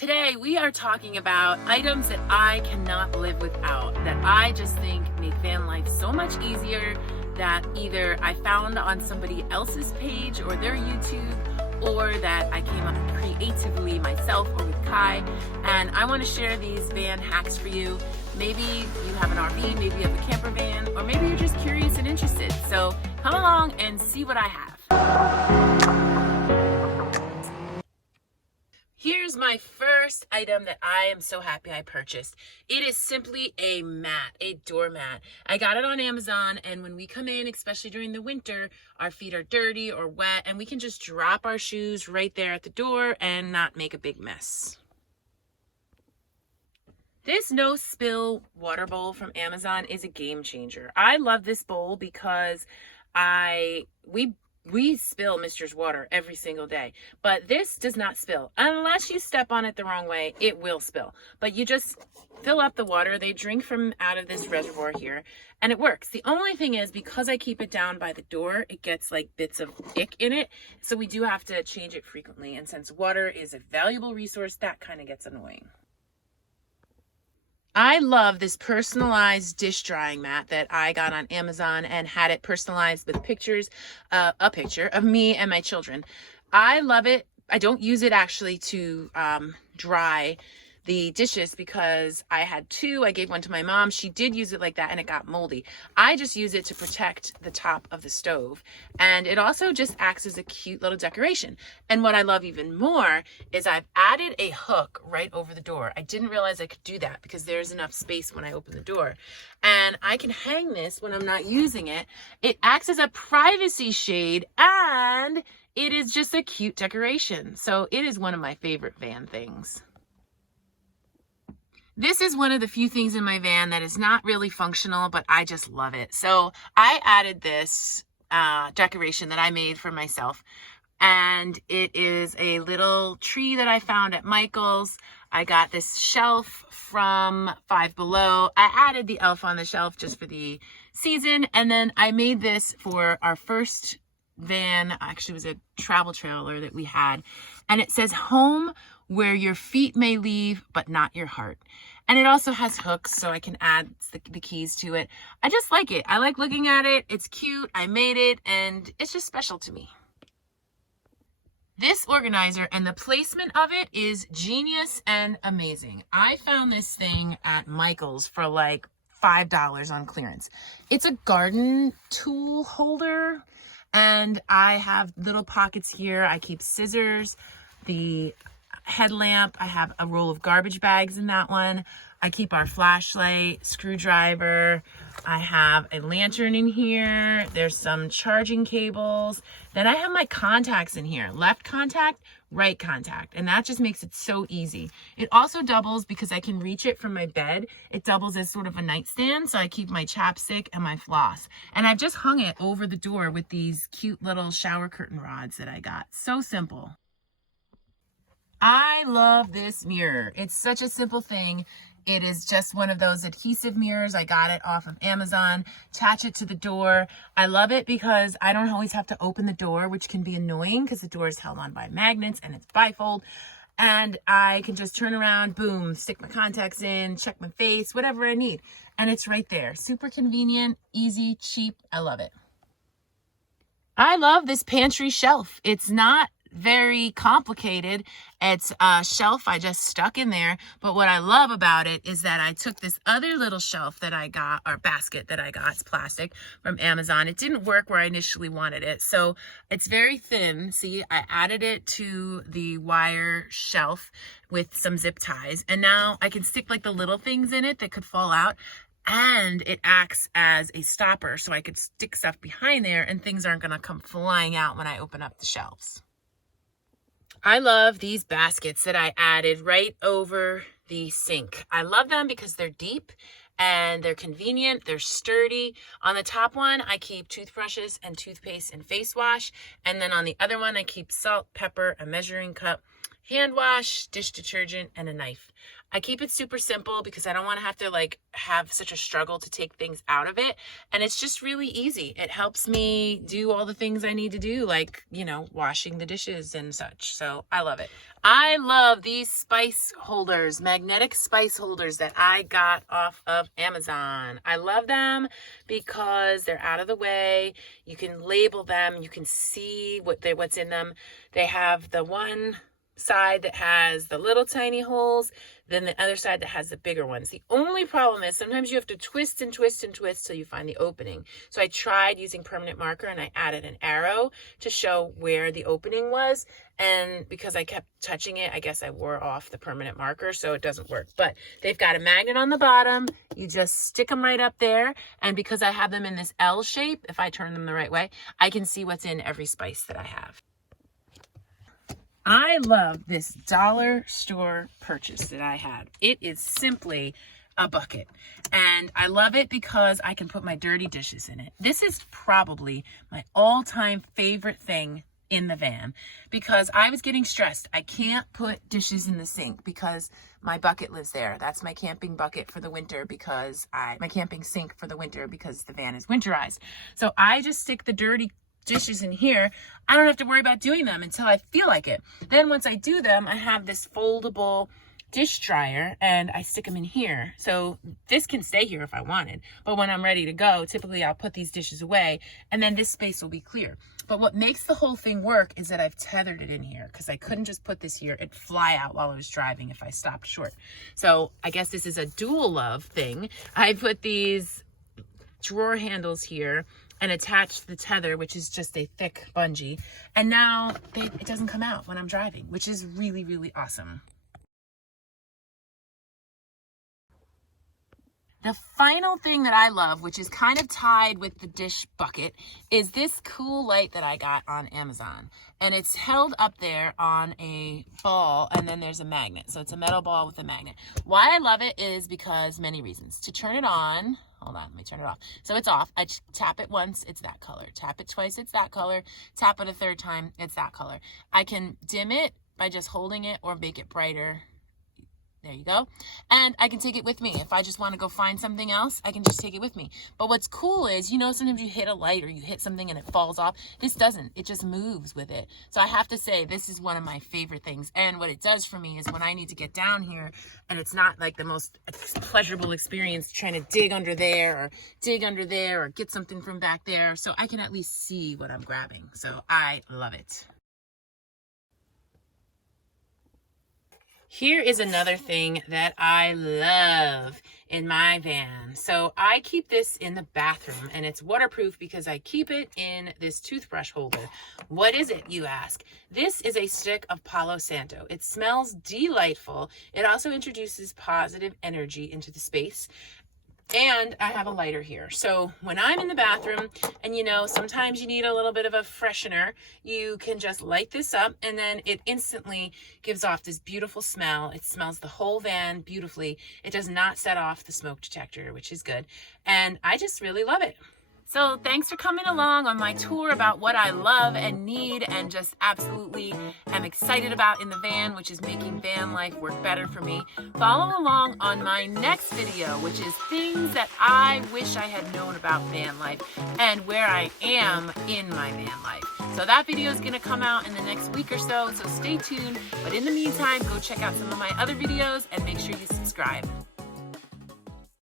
Today we are talking about items that I cannot live without, that I just think make van life so much easier, that either I found on somebody else's page or their YouTube, or that I came up creatively myself or with Kai. And I want to share these van hacks for you. Maybe you have an RV, maybe you have a camper van, or maybe you're just curious and interested. So come along and see what I have. Here's my first item that I am so happy I purchased. It is simply a mat, a doormat. I got it on Amazon, and when we come in, especially during the winter, our feet are dirty or wet, and we can just drop our shoes right there at the door and not make a big mess. This no spill water bowl from Amazon is a game changer. I love this bowl because we spill Mister's water every single day, but this does not spill. Unless you step on it the wrong way, it will spill. But you just fill up the water. They drink from out of this reservoir here, and it works. The only thing is, because I keep it down by the door, it gets like bits of ick in it. So we do have to change it frequently. And since water is a valuable resource, that kind of gets annoying. I love this personalized dish drying mat that I got on Amazon and had it personalized with pictures, a picture of me and my children. I love it. I don't use it actually to dry the dishes because I had two. I gave one to my mom. She did use it like that and it got moldy. I just use it to protect the top of the stove. And it also just acts as a cute little decoration. And what I love even more is I've added a hook right over the door. I didn't realize I could do that because there's enough space when I open the door. And I can hang this when I'm not using it. It acts as a privacy shade and it is just a cute decoration. So it is one of my favorite van things. This is one of the few things in my van that is not really functional, but I just love it. So I added this decoration that I made for myself, and it is a little tree that I found at Michael's. I got this shelf from Five Below. I added the elf on the shelf just for the season, and then I made this for our first van. Actually, it was a travel trailer that we had, and it says home where your feet may leave, but not your heart. And it also has hooks, so I can add the keys to it. I just like it. I like looking at it. It's cute. I made it, and it's just special to me. This organizer and the placement of it is genius and amazing. I found this thing at Michael's for like $5 on clearance. It's a garden tool holder, and I have little pockets here. I keep scissors, the headlamp. I have a roll of garbage bags in that one. I keep our flashlight, screwdriver. I have a lantern in here. There's some charging cables. Then I have my contacts in here. Left contact, right contact. And that just makes it so easy. It also doubles because I can reach it from my bed. It doubles as sort of a nightstand. So I keep my chapstick and my floss. And I've just hung it over the door with these cute little shower curtain rods that I got. So simple. I love this mirror. It's such a simple thing. It is just one of those adhesive mirrors. I got it off of Amazon. Attach it to the door. I love it because I don't always have to open the door, which can be annoying because the door is held on by magnets and it's bifold. And I can just turn around, boom, stick my contacts in, check my face, whatever I need. And it's right there. Super convenient, easy, cheap. I love it. I love this pantry shelf. It's not very complicated. It's a shelf I just stuck in there. But what I love about it is that I took this other little shelf that I got, or basket that I got, it's plastic, from Amazon. It didn't work where I initially wanted it. So it's very thin. See, I added it to the wire shelf with some zip ties. And now I can stick like the little things in it that could fall out. And it acts as a stopper. So I could stick stuff behind there and things aren't going to come flying out when I open up the shelves. I love these baskets that I added right over the sink. I love them because they're deep and they're convenient, they're sturdy. On the top one, I keep toothbrushes and toothpaste and face wash. And then on the other one, I keep salt, pepper, a measuring cup, hand wash, dish detergent, and a knife. I keep it super simple because I don't want to have to like have such a struggle to take things out of it. And it's just really easy. It helps me do all the things I need to do, like, you know, washing the dishes and such. So I love it. I love these spice holders, magnetic spice holders that I got off of Amazon. I love them because they're out of the way. You can label them. You can see what's in them. They have the one side that has the little tiny holes, then the other side that has the bigger ones. The only problem is sometimes you have to twist and twist and twist till you find the opening. So I tried using permanent marker and I added an arrow to show where the opening was. And because I kept touching it, I guess I wore off the permanent marker, so it doesn't work. But they've got a magnet on the bottom. You just stick them right up there. And because I have them in this L shape, if I turn them the right way, I can see what's in every spice that I have. I love this dollar store purchase that I had. It is simply a bucket. And I love it because I can put my dirty dishes in it. This is probably my all-time favorite thing in the van because I was getting stressed. I can't put dishes in the sink because my bucket lives there. That's my camping bucket for the winter because my camping sink for the winter because the van is winterized. So I just stick the dirty dishes in here. I don't have to worry about doing them until I feel like it. Then once I do them, I have this foldable dish dryer and I stick them in here. So this can stay here if I wanted, but when I'm ready to go, typically I'll put these dishes away and then this space will be clear. But what makes the whole thing work is that I've tethered it in here because I couldn't just put this here. It'd fly out while I was driving if I stopped short. So I guess this is a dual love thing. I put these drawer handles here and attach the tether, which is just a thick bungee. And now it doesn't come out when I'm driving, which is really, really awesome. The final thing that I love, which is kind of tied with the dish bucket, is this cool light that I got on Amazon. And it's held up there on a ball, and then there's a magnet. So it's a metal ball with a magnet. Why I love it is because many reasons. To turn it on, hold on, let me turn it off. So it's off. I tap it once, it's that color. Tap it twice, it's that color. Tap it a third time, it's that color. I can dim it by just holding it or make it brighter. There you go. And I can take it with me. If I just want to go find something else, I can just take it with me. But what's cool is, you know, sometimes you hit a light or you hit something and it falls off. This doesn't. It just moves with it. So I have to say, this is one of my favorite things. And what it does for me is when I need to get down here and it's not like the most pleasurable experience trying to dig under there or get something from back there. So I can at least see what I'm grabbing. So I love it. Here is another thing that I love in my van. So I keep this in the bathroom and it's waterproof because I keep it in this toothbrush holder. What is it, you ask? This is a stick of Palo Santo. It smells delightful. It also introduces positive energy into the space. And I have a lighter here. So when I'm in the bathroom and, you know, sometimes you need a little bit of a freshener, you can just light this up and then it instantly gives off this beautiful smell. It smells the whole van beautifully. It does not set off the smoke detector, which is good. And I just really love it. So thanks for coming along on my tour about what I love and need and just absolutely am excited about in the van, which is making van life work better for me. Follow along on my next video, which is things that I wish I had known about van life and where I am in my van life. So that video is going to come out in the next week or so stay tuned. But in the meantime, go check out some of my other videos and make sure you subscribe.